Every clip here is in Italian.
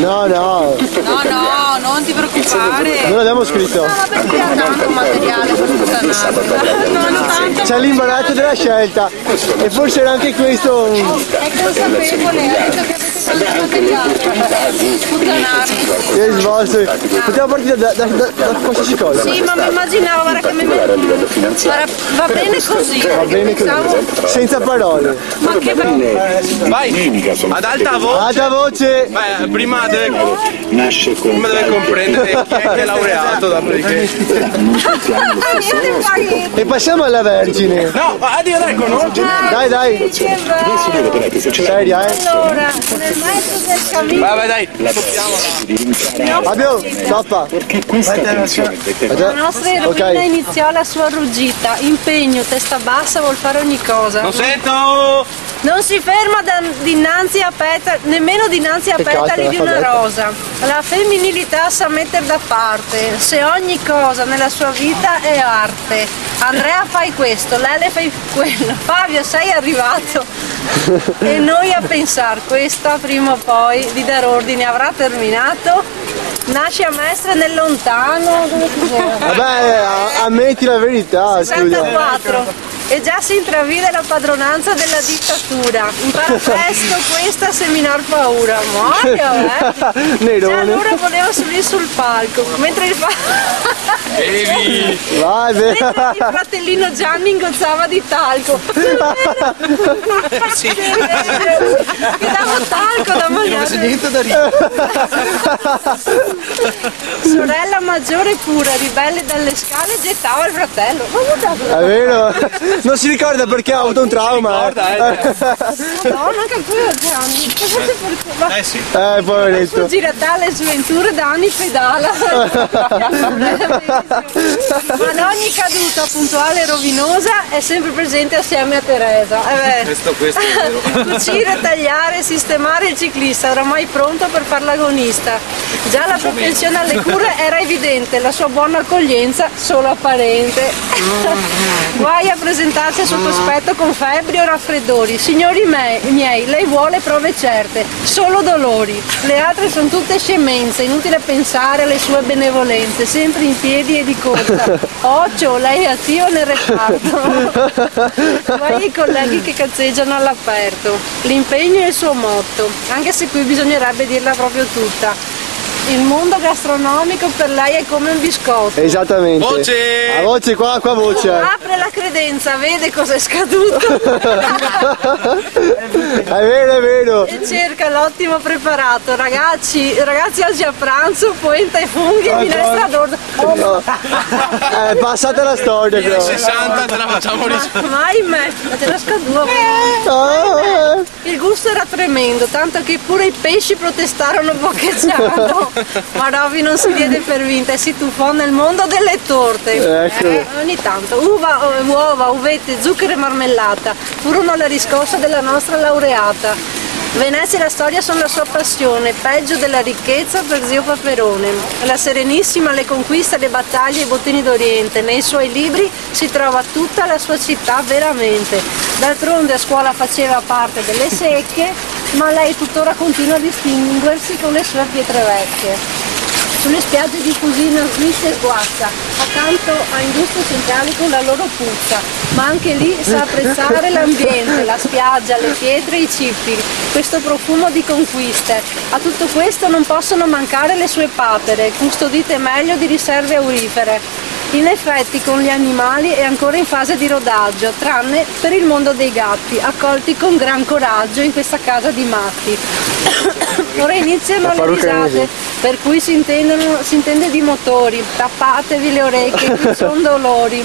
No, no. No, no, non ti preoccupare. Non l'abbiamo scritto. No, ma perché ha tanto materiale per sputtanare? Non tanto. C'è l'imbarazzo della scelta. E forse era anche questo un... È consapevole, ha detto che avete tanto materiale. Sputtanare. Che svolto. Poteva partire da qualsiasi cosa. Sì, ma mi immaginavo, guarda che va bene così. Va bene così. Senza parole. Ma che bello. Vai, ad alta voce. Alta voce. Beh, prima deve comprendere chi è laureato, dopodiché. E passiamo alla Vergine. No, addio, dai, conosci. Dai, dai. Seria, Allora, nel mezzo del cammino. Vai, dai. Fabio, stoppa. La nostra eroina iniziò la sua ruggita. Impegno, testa bassa, vuol fare ogni cosa. Lo sento. Non si ferma dinanzi a nemmeno dinanzi a petali di una rosa. La femminilità sa mettere da parte. Se ogni cosa nella sua vita è arte. Andrea fai questo, Lele fai quello. Fabio sei arrivato. E noi a pensare, questa prima o poi di dar ordine avrà terminato. Nasce a Mestre nel lontano. Vabbè, ammetti la verità, scusa. 64. E già si intravede la padronanza della dittatura. Impara presto questa a seminar paura. Muoio, Già allora voleva salire sul palco, mentre il fratellino Gianni ingozzava di talco. Che dava talco da mangiare. Niente da ridere. Sorella maggiore pura, ribelle dalle scale, gettava il fratello. È vero? Non si ricorda perché ha avuto un trauma. No, non capivo Gianni. Sì. Poveretto. Gira dalle sventure da anni pedala. Ma ad ogni caduta puntuale e rovinosa è sempre presente assieme a Teresa. Questo è vero. Cucire, tagliare, sistemare il ciclista, oramai pronto per far l'agonista. Già la propensione alle cure era evidente, la sua buona accoglienza solo apparente. Guai a presentarsi al suo cospetto con febbri o raffreddori. Signori miei, lei vuole prove certe, solo dolori. Le altre sono tutte scemenze, inutile pensare alle sue benevolenze, sempre in piedi e di corsa. Occhio, lei è attivo nel reparto. Guai i colleghi che cazzeggiano all'aperto. L'impegno è il suo motto, anche se qui bisognerebbe dirla proprio tutta. Il mondo gastronomico per lei è come un biscotto. Esattamente. Voce! La voce qua voce. Apre la credenza, vede cosa è scaduto. È vero. E cerca l'ottimo preparato. Ragazzi oggi a pranzo, polenta e funghi, minestra d'orzo. È passata la storia, però. 60 te la facciamo rispondere. Mai me, ma te la scaduto. Il gusto era tremendo, tanto che pure i pesci protestarono boccheggiando. Ma Roby non si diede per vinta e si tuffò nel mondo delle torte. Ogni tanto uova, uvette, zucchero e marmellata furono la riscossa della nostra laureata. Venezia e la storia sono la sua passione, peggio della ricchezza per zio Paperone. La Serenissima, le conquiste, le battaglie e i bottini d'Oriente. Nei suoi libri si trova tutta la sua città veramente. D'altronde a scuola faceva parte delle secche, ma lei tuttora continua a distinguersi con le sue pietre vecchie. Sulle spiagge di Fusina, Svizzera e Guazza, accanto a industrie centrali con la loro puzza, ma anche lì sa apprezzare l'ambiente, la spiaggia, le pietre e i cippi, questo profumo di conquiste. A tutto questo non possono mancare le sue papere, custodite meglio di riserve aurifere. In effetti con gli animali è ancora in fase di rodaggio, tranne per il mondo dei gatti, accolti con gran coraggio in questa casa di matti. Ora iniziano le risate, per cui si intende di motori, tappatevi le orecchie, qui sono dolori.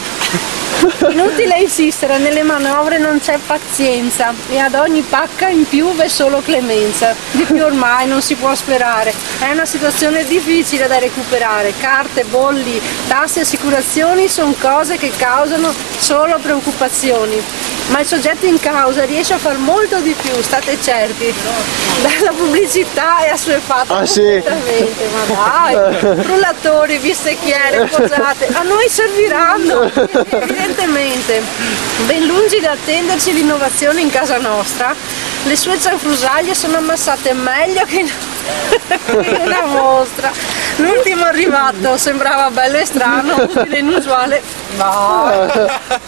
Inutile insistere, nelle manovre non c'è pazienza e ad ogni pacca in più v'è solo clemenza. Di più ormai non si può sperare, è una situazione difficile da recuperare. Carte, bolli, tasse e assicurazioni sono cose che causano solo preoccupazioni. Ma il soggetto in causa riesce a far molto di più, state certi. Dalla pubblicità è assuefatto completamente, ma dai, frullatori, bistecchiere, posate, a noi serviranno, evidentemente. Ben lungi da attenderci l'innovazione in casa nostra, Le sue cianfrusaglie sono ammassate meglio che in una mostra. L'ultimo arrivato sembrava bello e strano, utile e inusuale. No.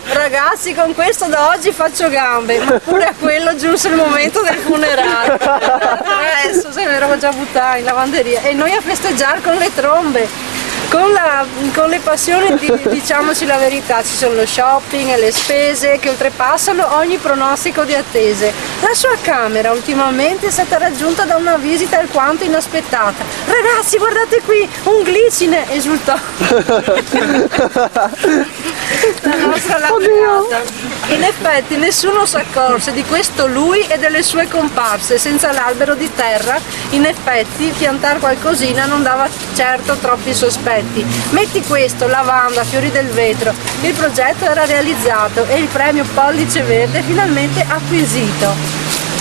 Ragazzi, con questo da oggi faccio gambe, ma pure a quello giunse il momento del funerale. Adesso se ne ero già buttata in lavanderia e noi a festeggiare con le trombe. Con le passioni, diciamoci la verità, ci sono lo shopping e le spese che oltrepassano ogni pronostico di attese. La sua camera ultimamente è stata raggiunta da una visita alquanto inaspettata. Ragazzi, guardate qui, un glicine, esultò la nostra laureata. In effetti nessuno si accorse di questo lui e delle sue comparse. Senza l'albero di terra, in effetti, piantare qualcosina non dava certo troppi sospetti. Metti questo, lavanda, fiori del vetro. Il progetto era realizzato e il premio Pollice Verde finalmente acquisito.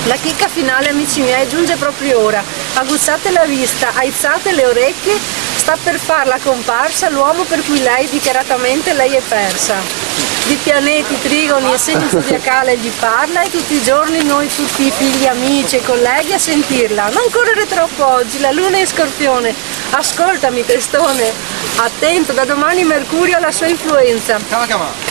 La chicca finale, amici miei, giunge proprio ora. Aguzzate la vista, aizzate le orecchie, sta per far la comparsa l'uomo per cui lei dichiaratamente lei è persa. Di pianeti, trigoni e segni zodiacale gli parla e tutti i giorni noi tutti i figli, amici e colleghi a sentirla. Non correre troppo oggi, la luna è in Scorpione. Ascoltami, testone, attento, da domani Mercurio ha la sua influenza.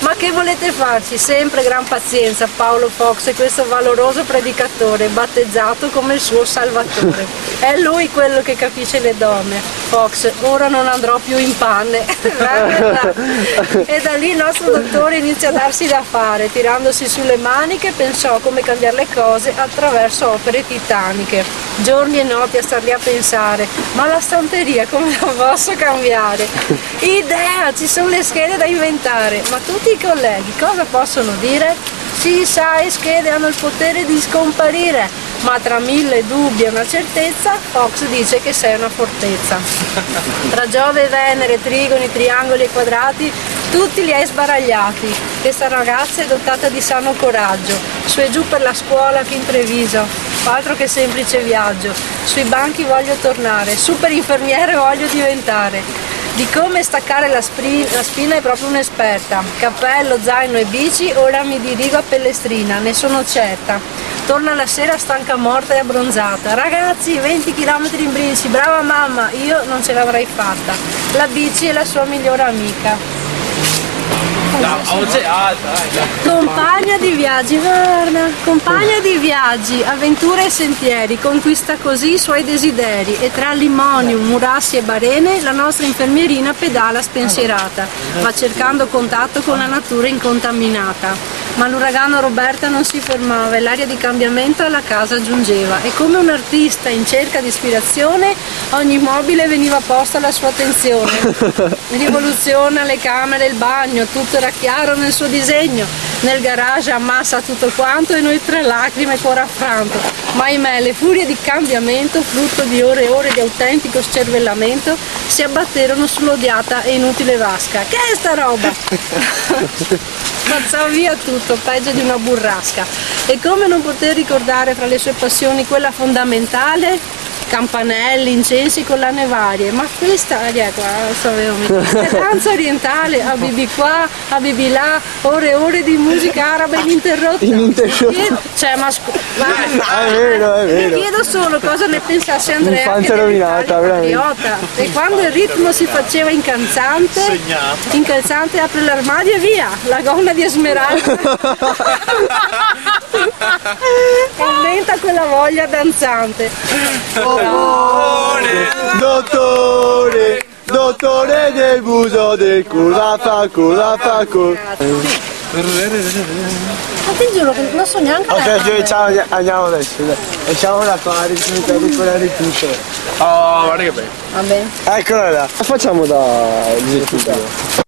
Ma che volete farci? Sempre gran pazienza, Paolo Fox è questo valoroso predicatore, battezzato come il suo salvatore. È lui quello che capisce le donne. Fox, ora non andrò più in panne. E da lì il nostro dottore inizia a darsi da fare, tirandosi sulle maniche pensò come cambiare le cose attraverso opere titaniche. Giorni e notti a star lì a pensare, ma la stanteria come la posso cambiare? Idea, ci sono le schede da inventare, ma tutti i colleghi cosa possono dire? Sì, sai, schede hanno il potere di scomparire, ma tra mille dubbi e una certezza, Fox dice che sei una fortezza. Tra Giove e Venere, trigoni, triangoli e quadrati, tutti li hai sbaragliati. Questa ragazza è dotata di sano coraggio, su e giù per la scuola fin Treviso, altro che semplice viaggio. Sui banchi voglio tornare, super infermiere voglio diventare. Di come staccare la spina è proprio un'esperta. Cappello, zaino e bici, ora mi dirigo a Pellestrina, ne sono certa. Torna la sera stanca morta e abbronzata. Ragazzi, 20 km in bici, brava mamma, io non ce l'avrei fatta. La bici è la sua migliore amica. Compagna di viaggi, guarda, compagna di viaggi, avventure e sentieri, conquista così i suoi desideri e tra limonium, murassi e barene la nostra infermierina pedala spensierata, va cercando contatto con la natura incontaminata. Ma l'uragano Roberta non si fermava e l'aria di cambiamento alla casa giungeva e come un artista in cerca di ispirazione ogni mobile veniva posta alla sua attenzione. Rivoluziona le camere e il bagno, tutto era chiaro nel suo disegno. Nel garage ammassa tutto quanto e noi tra lacrime e cuore affranto. Ma ahimè, le furie di cambiamento, frutto di ore e ore di autentico scervellamento, si abbatterono sull'odiata e inutile vasca. Che è sta roba? Spazzava via tutto, peggio di una burrasca. E come non poter ricordare fra le sue passioni quella fondamentale? Campanelli, incensi, collane varie, ma questa, qua, lo sapevo, danza orientale, Habibi qua, Habibi là, ore e ore di musica araba ininterrotta. Cioè, ma è vero, è vero. Mi chiedo solo cosa ne pensasse Andrea, Infanzia rovinata, patriota. E quando il ritmo si faceva incalzante apre l'armadio e via, la gonna di Esmeralda. Aumenta quella voglia danzante. Dottore, dottore del muso del culafaco. Ma ti giuro che non so neanche. Ok, ciao, andiamo adesso. Lasciamola qua, quella rituscia. Oh, guarda che bello. Va bene. Eccola là. La facciamo da disettore.